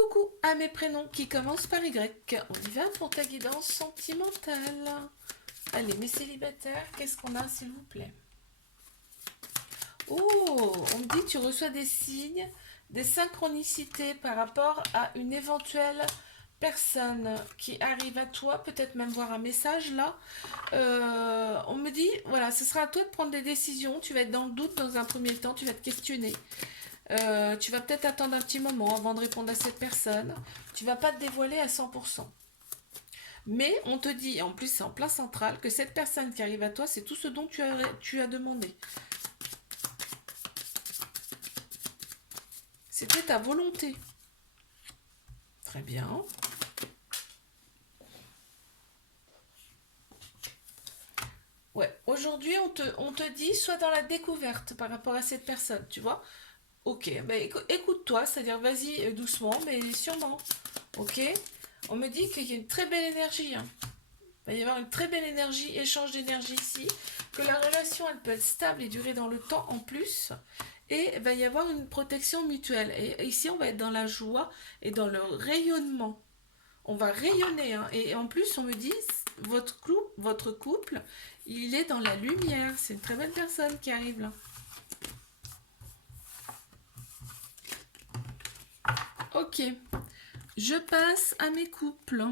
Coucou à mes prénoms qui commencent par Y. On y va pour ta guidance sentimentale. Allez, mes célibataires, qu'est-ce qu'on a s'il vous plaît? Oh, on me dit que tu reçois des signes, des synchronicités par rapport à une éventuelle personne qui arrive à toi, peut-être même voir un message là. On me dit, voilà, ce sera à toi de prendre des décisions. Tu vas être dans le doute dans un premier temps, tu vas te questionner. Tu vas peut-être attendre un petit moment avant de répondre à cette personne. Tu vas pas te dévoiler à 100%. Mais on te dit, en plus c'est en plein central, que cette personne qui arrive à toi, c'est tout ce dont tu as demandé. C'était ta volonté. Très bien. Ouais, aujourd'hui on te dit, sois dans la découverte par rapport à cette personne, tu vois. Ok, bah écoute-toi, c'est-à-dire vas-y doucement, mais sûrement. Ok. On me dit qu'il y a une très belle énergie, hein. Il va y avoir une très belle énergie, échange d'énergie ici, que la relation elle peut être stable et durer dans le temps en plus, et il va y avoir une protection mutuelle. Et ici on va être dans la joie et dans le rayonnement. On va rayonner, hein. Et en plus on me dit, votre couple, il est dans la lumière. C'est une très belle personne qui arrive là. Ok, je passe à mes couples.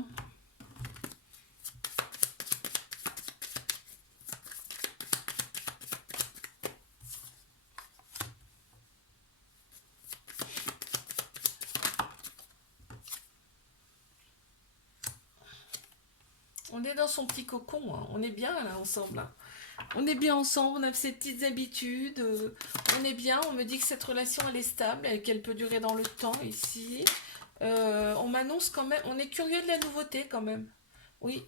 On est dans son petit cocon, hein. On est bien là ensemble, hein. On est bien ensemble, on a ces petites habitudes, on est bien, on me dit que cette relation elle est stable et qu'elle peut durer dans le temps ici. On m'annonce quand même, on est curieux de la nouveauté quand même. Oui,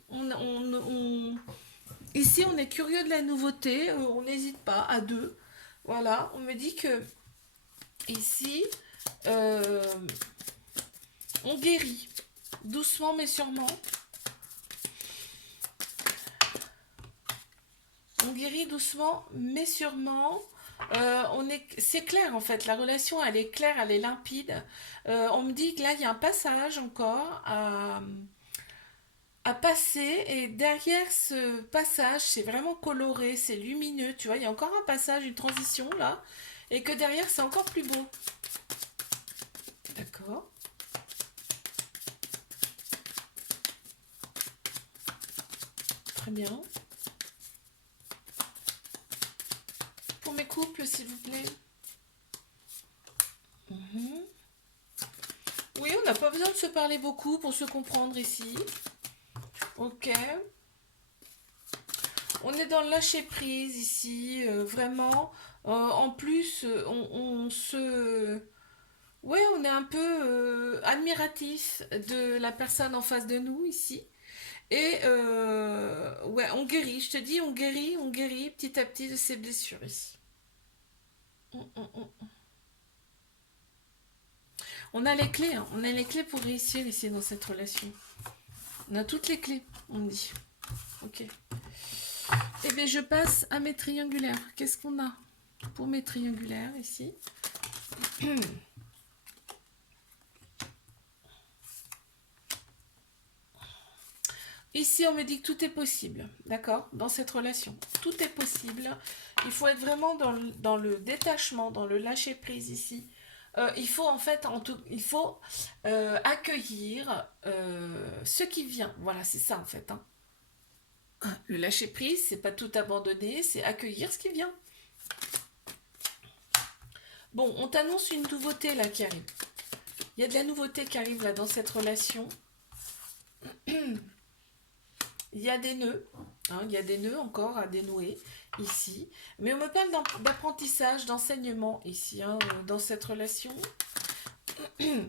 ici on est curieux de la nouveauté, on n'hésite pas à deux. Voilà, on me dit que ici euh, on guérit doucement mais sûrement. On guérit doucement mais sûrement. C'est clair en fait, la relation elle est claire, elle est limpide. On me dit que là il y a un passage encore à passer et derrière ce passage c'est vraiment coloré, c'est lumineux, tu vois, il y a encore un passage, une transition là, et que derrière c'est encore plus beau. D'accord. Très bien. Pour mes couples s'il vous plaît. Mhm. Oui, on n'a pas besoin de se parler beaucoup pour se comprendre ici. Ok. On est dans le lâcher prise ici, vraiment. En plus, on se... Ouais, on est un peu admiratif de la personne en face de nous ici. Et ouais, on guérit, je te dis, on guérit petit à petit de ces blessures ici. On. On a les clés, hein. On a les clés pour réussir ici dans cette relation. On a toutes les clés, on me dit. Ok. Eh bien, je passe à mes triangulaires. Qu'est-ce qu'on a pour mes triangulaires ici? Ici, on me dit que tout est possible, d'accord, dans cette relation. Tout est possible. Il faut être vraiment dans le détachement, dans le lâcher prise ici. Il faut en fait, il faut accueillir ce qui vient. Voilà, c'est ça en fait, hein. Le lâcher prise, c'est pas tout abandonner, c'est accueillir ce qui vient. Bon, on t'annonce une nouveauté là qui arrive. Il y a de la nouveauté qui arrive là dans cette relation. Il y a des nœuds, hein, il y a des nœuds encore à dénouer ici. Mais on me parle d'apprentissage, d'enseignement ici, hein, dans cette relation. On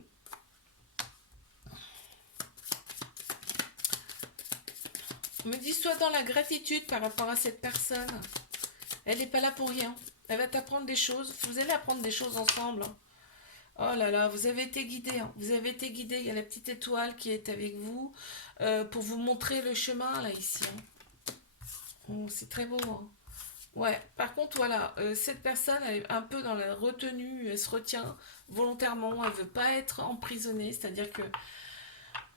me dit sois dans la gratitude par rapport à cette personne. Elle n'est pas là pour rien. Elle va t'apprendre des choses. Vous allez apprendre des choses ensemble. Oh là là, vous avez été guidé, hein. Vous avez été guidé. Il y a la petite étoile qui est avec vous pour vous montrer le chemin là ici, hein. Oh, c'est très beau, hein. Ouais, par contre, voilà, cette personne, elle est un peu dans la retenue, elle se retient volontairement, elle veut pas être emprisonnée, c'est-à-dire que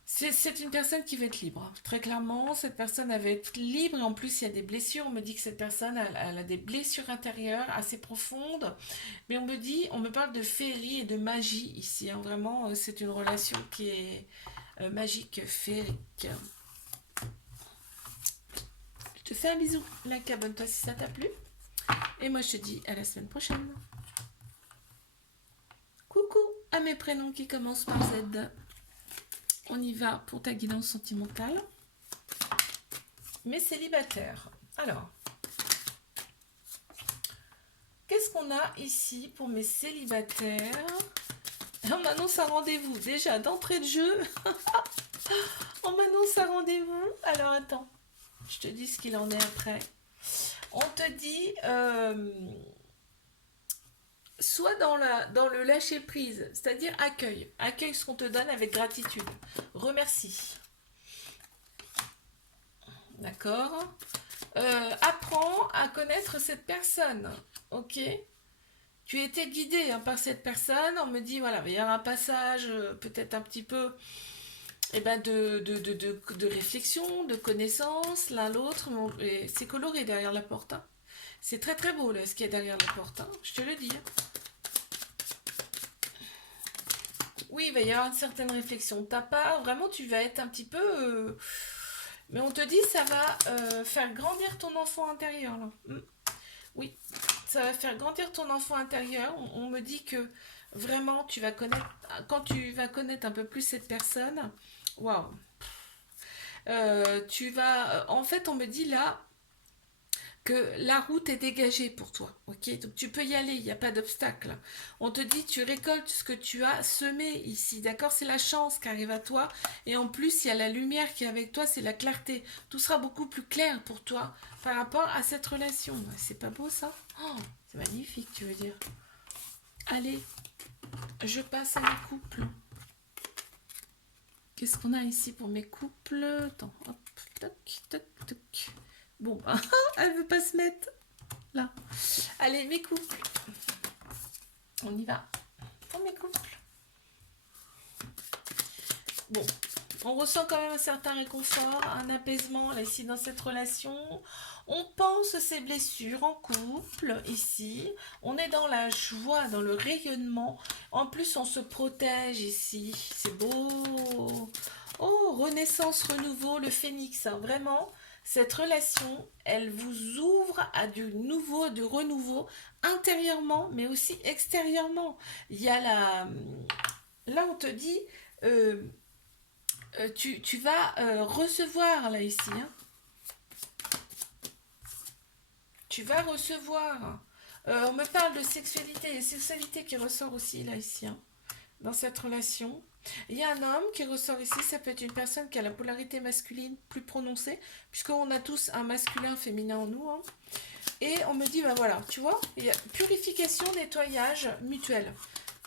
c'est une personne qui veut être libre. Très clairement, cette personne, elle veut être libre et en plus, il y a des blessures. On me dit que cette personne, elle a des blessures intérieures assez profondes. Mais on me dit, on me parle de féerie et de magie ici, hein. Vraiment, c'est une relation qui est magique, féerique. Je te fais un bisou, like, abonne-toi si ça t'a plu. Et moi, je te dis à la semaine prochaine. Coucou à mes prénoms qui commencent par Z. On y va pour ta guidance sentimentale. Mes célibataires. Alors, qu'est-ce qu'on a ici pour mes célibataires? On m'annonce un rendez-vous. Déjà, d'entrée de jeu, on m'annonce un rendez-vous. Alors, attends, je te dis ce qu'il en est après. On te dit, soit dans le lâcher-prise, c'est-à-dire accueille. Accueille ce qu'on te donne avec gratitude. Remercie. D'accord. Apprends à connaître cette personne. Ok. Tu as été guidé, hein, par cette personne. On me dit, voilà, il y aura un passage, peut-être un petit peu, eh ben, de réflexion, de connaissance, l'un l'autre. Et c'est coloré derrière la porte, hein. C'est très très beau là, ce qu'il y a derrière la porte, hein. Je te le dis, hein. Oui, il va y avoir une certaine réflexion. T'as pas, vraiment, tu vas être un petit peu. Mais on te dit, ça va faire grandir ton enfant intérieur, là. Oui, ça va faire grandir ton enfant intérieur. On me dit que vraiment, tu vas connaître, quand tu vas connaître un peu plus cette personne, waouh, tu vas, en fait, on me dit là que la route est dégagée pour toi, ok? Donc tu peux y aller, il n'y a pas d'obstacle. On te dit, tu récoltes ce que tu as semé ici, d'accord? C'est la chance qui arrive à toi, et en plus, il y a la lumière qui est avec toi, c'est la clarté. Tout sera beaucoup plus clair pour toi par rapport à cette relation. C'est pas beau ça? Oh, c'est magnifique, tu veux dire. Allez, je passe à mes couples. Qu'est-ce qu'on a ici pour mes couples? Attends, hop, toc, toc, toc. Bon, elle veut pas se mettre là. Allez, mes couples. On y va. Pour mes couples. Bon, on ressent quand même un certain réconfort, un apaisement là ici dans cette relation. On pense ces blessures en couple ici. On est dans la joie, dans le rayonnement. En plus, on se protège ici. C'est beau. Oh, renaissance, renouveau, le phénix, hein. Vraiment, cette relation, elle vous ouvre à du nouveau, du renouveau, intérieurement, mais aussi extérieurement. Il y a la... Là, on te dit, euh, tu vas recevoir, là, ici, hein. Tu vas recevoir. On me parle de sexualité. Il y a sexualité qui ressort aussi, là, ici, hein, dans cette relation. Il y a un homme qui ressort ici, ça peut être une personne qui a la polarité masculine plus prononcée, puisqu'on a tous un masculin, un féminin en nous, hein. Et on me dit, ben voilà, tu vois, il y a purification, nettoyage mutuel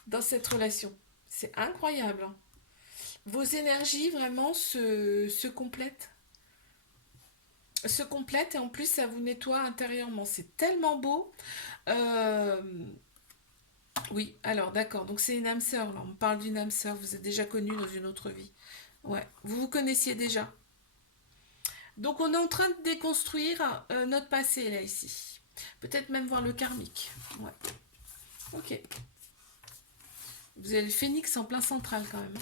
dans cette relation. C'est incroyable, hein. Vos énergies vraiment se complètent. Se complètent et en plus ça vous nettoie intérieurement. C'est tellement beau. Euh, Oui, alors d'accord, donc c'est une âme sœur là, on parle d'une âme sœur, vous êtes déjà connus dans une autre vie. Ouais, vous vous connaissiez déjà. Donc on est en train de déconstruire notre passé là ici. Peut-être même voir le karmique. Ouais, ok. Vous avez le phénix en plein central quand même.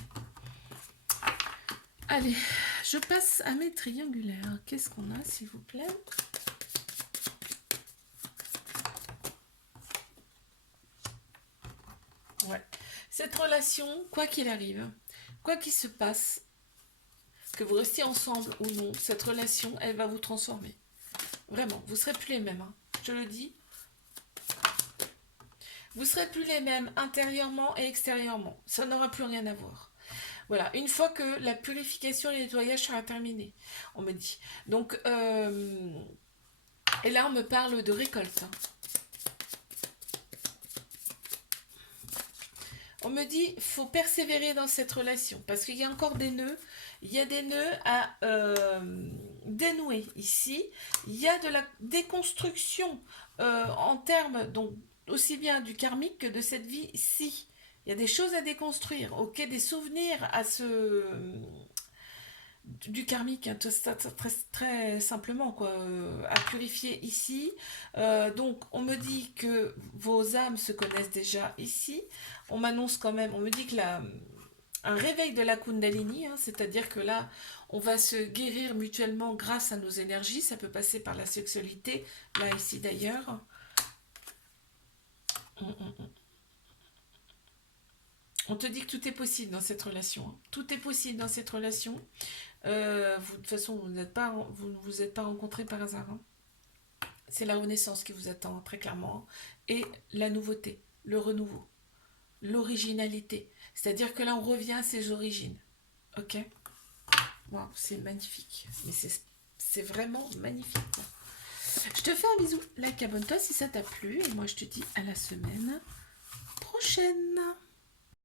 Allez, je passe à mes triangulaires. Qu'est-ce qu'on a s'il vous plaît? Ouais. Cette relation, quoi qu'il arrive, quoi qu'il se passe, que vous restiez ensemble ou non, cette relation, elle va vous transformer. Vraiment, vous ne serez plus les mêmes, hein. Je le dis. Vous ne serez plus les mêmes intérieurement et extérieurement. Ça n'aura plus rien à voir. Voilà, une fois que la purification et le nettoyage sera terminé, on me dit. Donc, et là, on me parle de récolte, hein. On me dit, faut persévérer dans cette relation parce qu'il y a encore des nœuds. Il y a des nœuds à dénouer ici. Il y a de la déconstruction en termes donc aussi bien du karmique que de cette vie-ci. Il y a des choses à déconstruire, ok, des souvenirs à se du karmique, hein, très simplement, quoi, à purifier ici. Donc, on me dit que vos âmes se connaissent déjà ici. On m'annonce quand même, on me dit que un réveil de la Kundalini, hein, c'est-à-dire que là, on va se guérir mutuellement grâce à nos énergies. Ça peut passer par la sexualité, là, ici d'ailleurs. On te dit que tout est possible dans cette relation, hein. Tout est possible dans cette relation. Vous, de toute façon, vous ne vous êtes pas rencontrés par hasard, hein. C'est la renaissance qui vous attend, très clairement. Et la nouveauté, le renouveau, l'originalité. C'est-à-dire que là, on revient à ses origines. Ok. Wow, c'est magnifique. Mais c'est vraiment magnifique. Je te fais un bisou. Like, abonne-toi si ça t'a plu. Et moi, je te dis à la semaine prochaine.